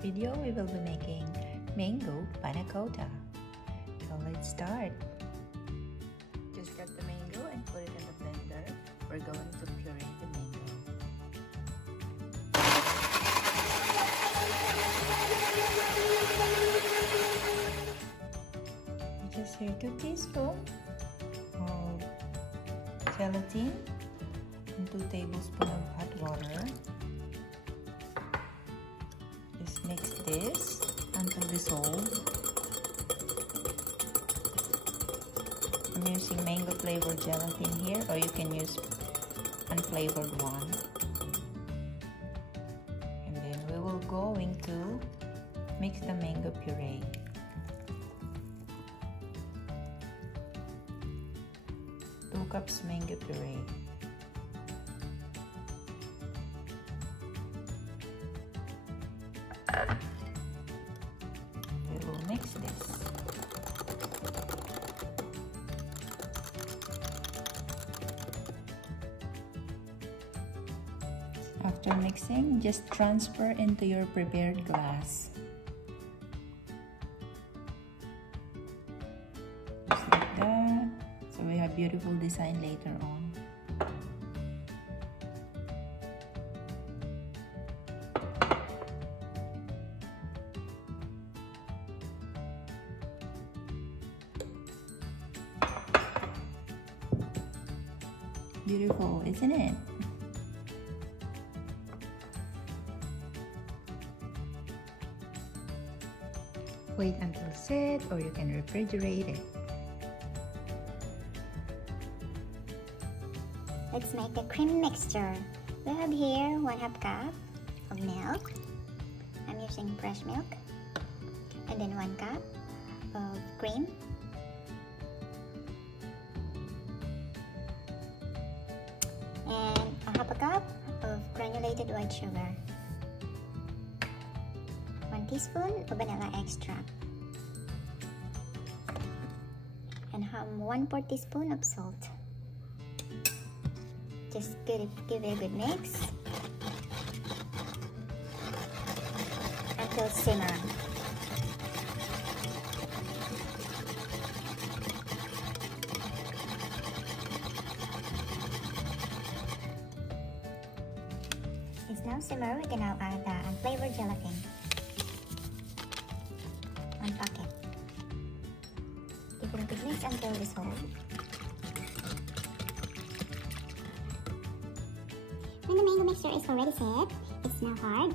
video, we will be making mango panna cotta. So let's start. Just cut the mango and put it in the blender. We're going to puree the mango. Just here 2 teaspoons of gelatin and 2 tablespoons of hot water. Just mix this until dissolved. I'm using mango flavored gelatin here, or you can use unflavored one. And then we will going to mix the mango puree. Two cups mango puree. We will mix this. After mixing, just transfer into your prepared glass. Just like that. So we have beautiful design later on. Beautiful, isn't it? Wait until set, or you can refrigerate it. Let's make the cream mixture. We have here 1/2 cup of milk. I'm using fresh milk. And then 1 cup of cream. And 1/2 cup of granulated white sugar. 1 teaspoon of vanilla extract. And 1/4 teaspoon of salt. Just give it a good mix until simmer. It's now simmer. We can now add the unflavored gelatin. 1 packet. Give it a good mix until dissolved. When the mango mixture is already set, it's now hard.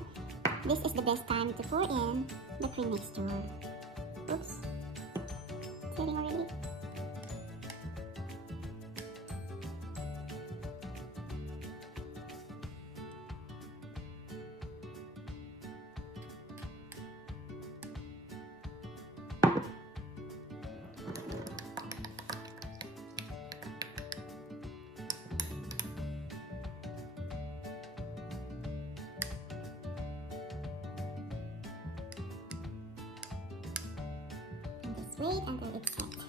This is the best time to pour in the cream mixture. Oops, it's getting already. Wait until it's set.